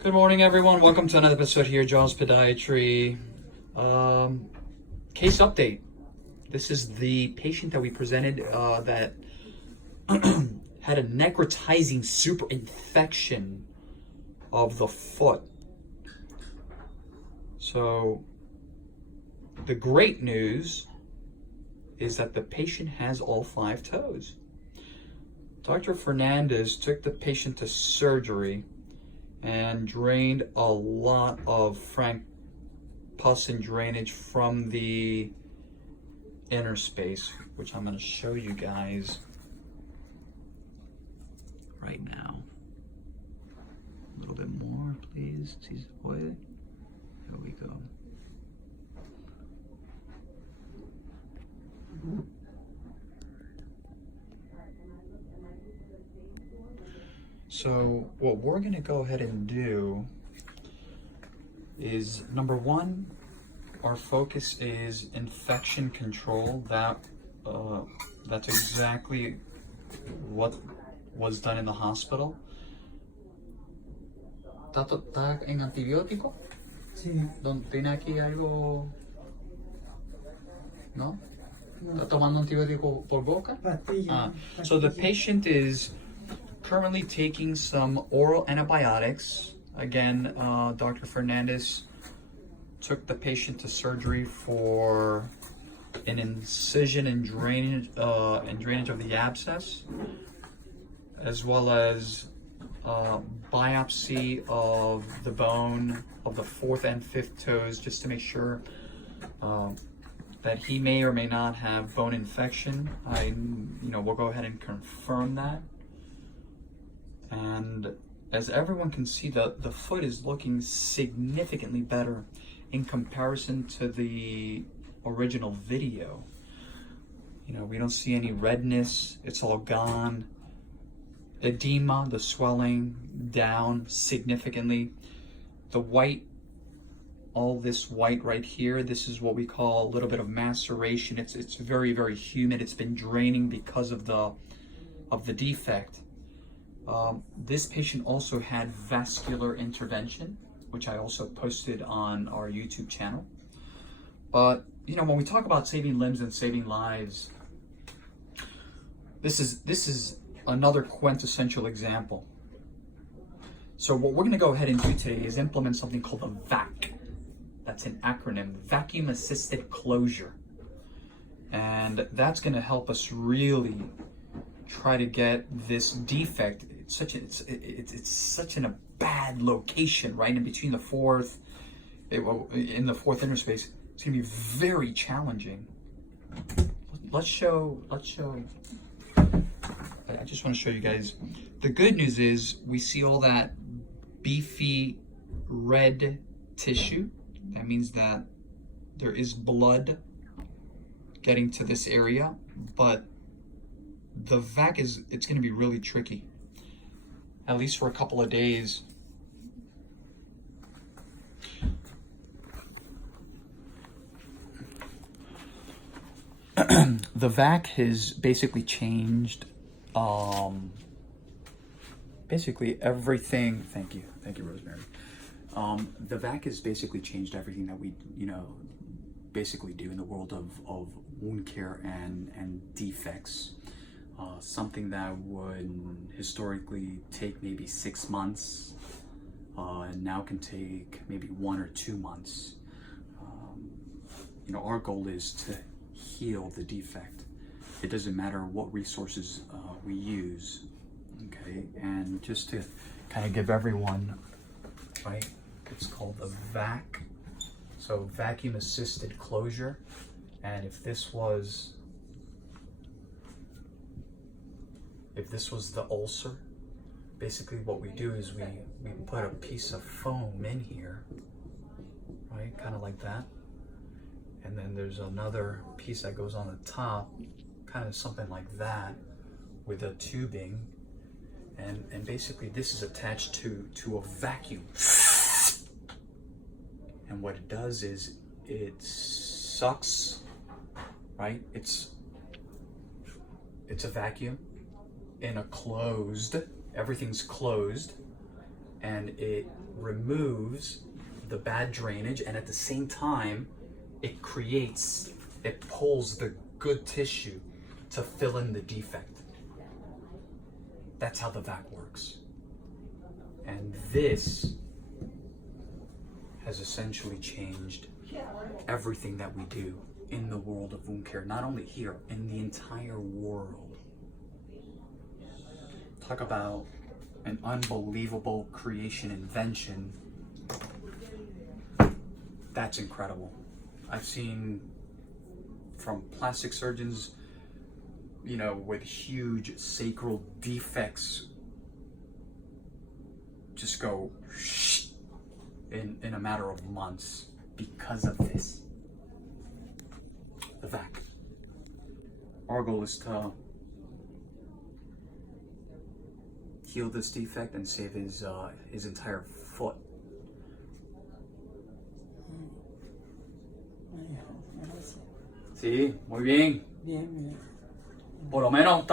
Good morning, everyone. Welcome to another episode here, Jaws Podiatry. Case update. This is the patient that we presented that had a necrotizing superinfection of the foot. So the great news is that the patient has all 5 toes. Dr. Fernandez took the patient to surgery and drained a lot of frank pus and drainage from the inner space, which I'm going to show you guys right now. A little bit more, please. Here we go. So what we're going to go ahead and do is, number one, our focus is infection control. That's exactly what was done in the hospital. ¿Está en antibiótico? Sí. ¿Tiene aquí algo? ¿No? ¿Está tomando antibiótico por boca? Pastilla. So the patient is currently taking some oral antibiotics. Again, Dr. Fernandez took the patient to surgery for an incision and drainage of the abscess, as well as biopsy of the bone of the 4th and 5th toes, just to make sure that he may or may not have bone infection. We'll go ahead and confirm that. And as everyone can see, the foot is looking significantly better in comparison to the original video. We don't see any redness, it's all gone. Edema, the swelling, down significantly. The white, all this white right here, this is what we call a little bit of maceration. It's very, very humid. It's been draining because of the defect. This patient also had vascular intervention, which I also posted on our YouTube channel. But when we talk about saving limbs and saving lives, this is another quintessential example. So what we're going to go ahead and do today is implement something called a VAC. That's an acronym, vacuum assisted closure. And that's going to help us really try to get this defect. It's such in a bad location, right in between the 4th, in the 4th inner space. It's going to be very challenging. Let's show. I just want to show you guys. The good news is we see all that beefy red tissue. That means that there is blood getting to this area, but the vac it's going to be really tricky, at least for a couple of days. The vac has basically changed basically everything. Thank you, Rosemary. The vac has basically changed everything that we basically do in the world of wound care and defects. Something that would historically take maybe 6 months now can take maybe 1 or 2 months. Our goal is to heal the defect. It doesn't matter what resources we use, okay? And just to kind of give everyone, right, it's called the VAC, so vacuum assisted closure. And if this was the ulcer, basically what we do is we put a piece of foam in here, right, kind of like that. And then there's another piece that goes on the top, kind of something like that, with a tubing. And basically this is attached to a vacuum. And what it does is it sucks, right? It's a vacuum in a closed, everything's closed, and it removes the bad drainage, and at the same time it pulls the good tissue to fill in the defect. That's how the vac works. And this has essentially changed everything that we do in the world of wound care, not only here, in the entire world. Talk about an unbelievable creation, invention. That's incredible. I've seen from plastic surgeons, with huge sacral defects just go in a matter of months because of this. The vac. Our goal is to heal this defect and save his entire foot. Sí, muy bien. Bien, bien. Por lo menos estamos